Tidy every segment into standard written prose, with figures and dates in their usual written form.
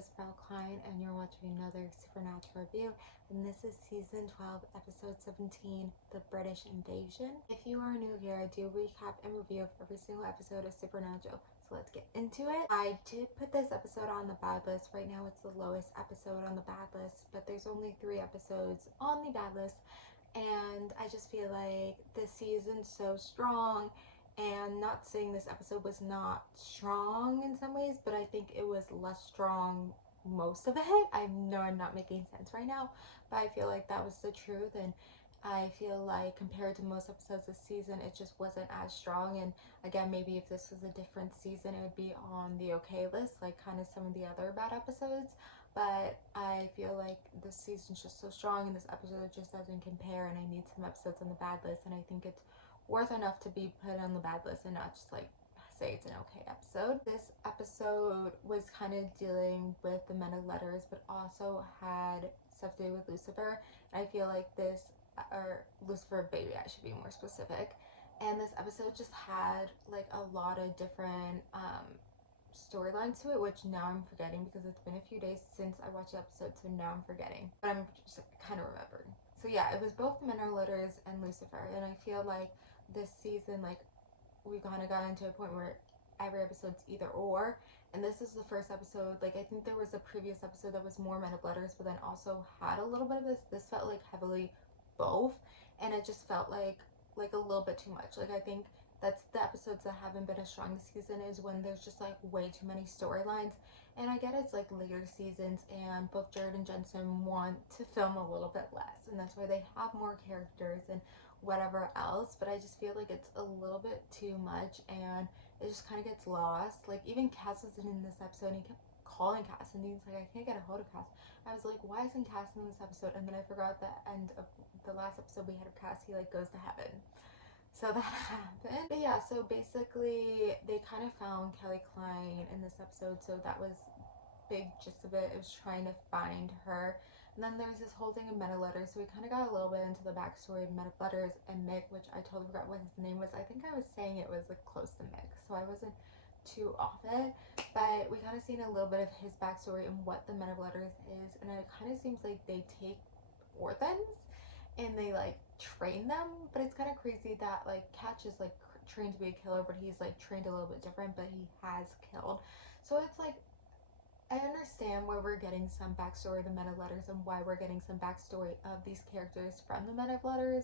Isabel Klein, and you're watching another Supernatural review, and this is Season 12, Episode 17, The British Invasion. If you are new here, I do recap and review of every single episode of Supernatural, so let's get into it. I did put this episode on the bad list. Right now it's the lowest episode on the bad list, but there's only 3 episodes on the bad list, and I just feel like this season's so strong. And not saying this episode was not strong in some ways, but I think it was less strong most of it. I know I'm not making sense right now, but I feel like that was the truth. And I feel like compared to most episodes this season, it just wasn't as strong. And again, maybe if this was a different season, it would be on the okay list, like kind of some of the other bad episodes. But I feel like this season's just so strong, and this episode just doesn't compare, and I need some episodes on the bad list, and I think it's worth enough to be put on the bad list and not just like say it's an okay episode. This episode was kind of dealing with the Men of Letters, but also had stuff to do with Lucifer. And I feel like this, or Lucifer Baby, I should be more specific. And this episode just had like a lot of different storylines to it, which now I'm forgetting because it's been a few days since I watched the episode, so now I'm forgetting. But I'm just kind of remembering. So yeah, it was both the Men of Letters and Lucifer, and I feel like this season, like, we kind of got into a point where every episode's either or, and this is the first episode. Like, I think there was a previous episode that was more Men of Letters, but then also had a little bit of this felt like heavily both, and it just felt like a little bit too much. Like, I think that's the episodes that haven't been as strong this season, is when there's just like way too many storylines. And I get it's like later seasons, and both Jared and Jensen want to film a little bit less, and that's why they have more characters and whatever else, but I just feel like it's a little bit too much, and it just kind of gets lost. Like, even Cass wasn't in this episode, and he kept calling Cass, and he's like, I can't get a hold of Cass. I was like, why isn't Cass in this episode? And then I forgot the end of the last episode we had of Cass, he like goes to heaven. So that happened. But yeah, so basically they kind of found Kelly Klein in this episode, so that was big gist of it. It was trying to find her. And then there's this whole thing of Men of Letters, so we kind of got a little bit into the backstory of Men of Letters and Mick, which I totally forgot what his name was. I think I was saying it was like close to Mick, so I wasn't too off it. But we kind of seen a little bit of his backstory and what the Men of Letters is, and it kind of seems like they take orphans and they like train them, but it's kind of crazy that like Catch is like trained to be a killer, but he's like trained a little bit different, but he has killed. So it's like, I understand where we're getting some backstory of the Men of Letters and why we're getting some backstory of these characters from the Men of Letters,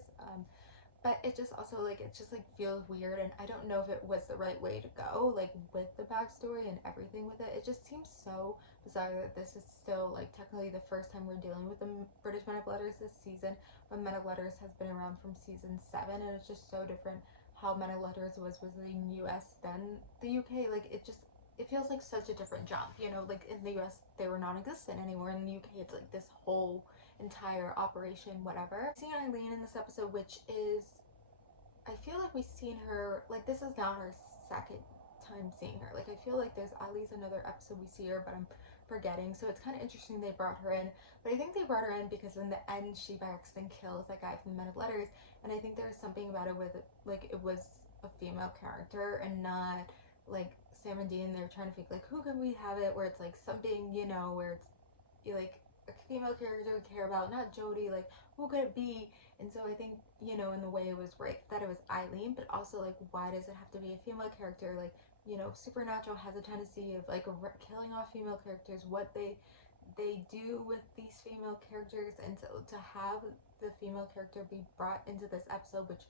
but it just also like, it just like feels weird, and I don't know if it was the right way to go, like with the backstory and everything with it. It just seems so bizarre that this is still like technically the first time we're dealing with the British Men of Letters this season, when Men of Letters has been around from season 7, and it's just so different how Men of Letters was in the US than the UK. Like, it feels like such a different jump, you know. Like, in the US they were non-existent anymore, in the UK it's like this whole entire operation, whatever. Seeing Eileen in this episode, which is, I feel like we've seen her, like, this is not her second time seeing her. Like, I feel like there's at least another episode we see her, but I'm forgetting. So it's kind of interesting they brought her in. But I think they brought her in because in the end she by accident kills that guy from the Men of Letters, and I think there was something about it with it, like, it was a female character and not like Sam and Dean. They're trying to think like, who can we have it where it's like something, you know, where it's like a female character we care about, not Jodie. Like, who could it be? And so I think, you know, in the way it was right that it was Eileen, but also like, why does it have to be a female character? Like, you know, Supernatural has a tendency of like killing off female characters, what they do with these female characters, and so to have the female character be brought into this episode, which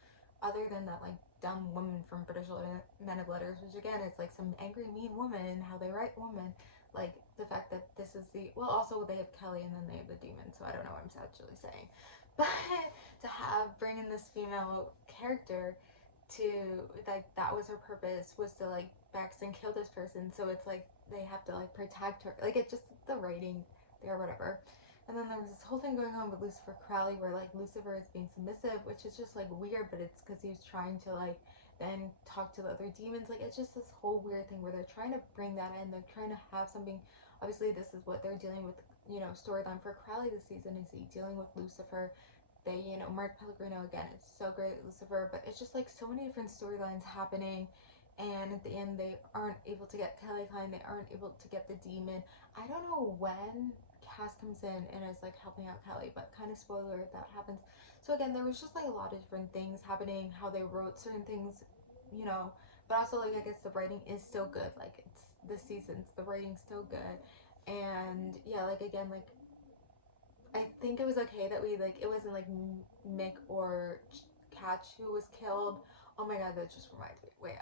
other than that like dumb woman from British Men of Letters, which again is like some angry mean woman and how they write women, like the fact that this is the, well, also they have Kelly and then they have the demon, so I don't know what I'm actually saying. But to have bring in this female character to, like, that was her purpose, was to like Bax and kill this person, so it's like they have to like protect her. Like, it just, the writing there, whatever. And then there was this whole thing going on with Lucifer Crowley where like Lucifer is being submissive, which is just like weird, but it's because he was trying to like then talk to the other demons. Like, it's just this whole weird thing where they're trying to bring that in. They're trying to have something. Obviously, this is what they're dealing with, you know, storyline for Crowley this season, is he dealing with Lucifer. They, you know, Mark Pellegrino again, it's so great, Lucifer, but it's just like so many different storylines happening, and at the end they aren't able to get Kelly Klein, they aren't able to get the demon. I don't know when Cass comes in and is like helping out Kelly, but kind of spoiler that happens. So again, there was just like a lot of different things happening, how they wrote certain things, you know, but also like I guess the writing is still good. Like it's the seasons, the writing's still good, and yeah, like again, like I think it was okay that we like it wasn't like Mick or Catch who was killed. Oh my god, that just reminds me. Wait,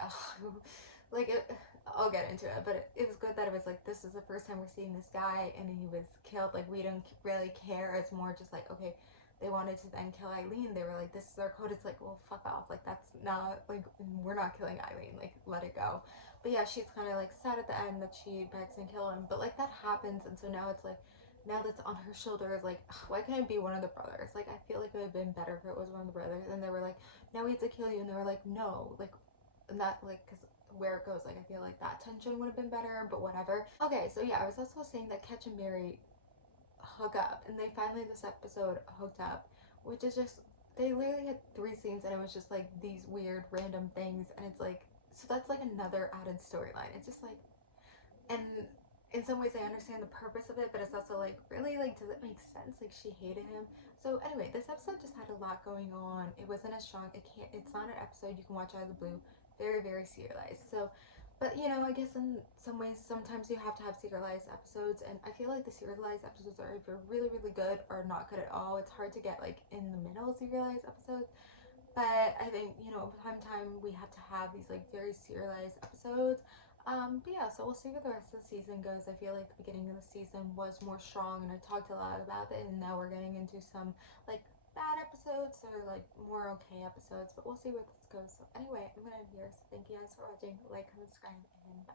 like it, I'll get into it, but it was good that it was like this is the first time we're seeing this guy and he was killed. Like we don't really care. It's more just like okay, they wanted to then kill Eileen. They were like, this is our code. It's like, well, fuck off. Like that's not like we're not killing Eileen. Like let it go. But yeah, she's kind of like sad at the end that she begs and kill him. But like that happens, and so now it's like now that's on her shoulders, like, ugh, why can't it be one of the brothers? Like, I feel like it would have been better if it was one of the brothers. And they were like, no, we have to kill you. And they were like, no, like, not like, because where it goes, like, I feel like that tension would have been better, but whatever. Okay, so yeah, I was also saying that Ketch and Mary hook up, and they finally this episode hooked up, which is just, they literally had 3 scenes, and it was just like these weird random things, and it's like, so that's like another added storyline. It's just like, and in some ways I understand the purpose of it, but it's also like really like does it make sense? Like she hated him. So anyway, this episode just had a lot going on. It wasn't as strong. It's not an episode you can watch out of the blue. Very, very serialized. So but you know, I guess in some ways sometimes you have to have serialized episodes, and I feel like the serialized episodes are either really, really good or not good at all. It's hard to get like in the middle serialized episodes. But I think, you know, from time to time we have to have these like very serialized episodes. But yeah, so we'll see where the rest of the season goes. I feel like the beginning of the season was more strong, and I talked a lot about it, and now we're getting into some like bad episodes or like more okay episodes, but we'll see where this goes. So anyway, I'm gonna end here. So thank you guys for watching. Like, comment, subscribe, and bye.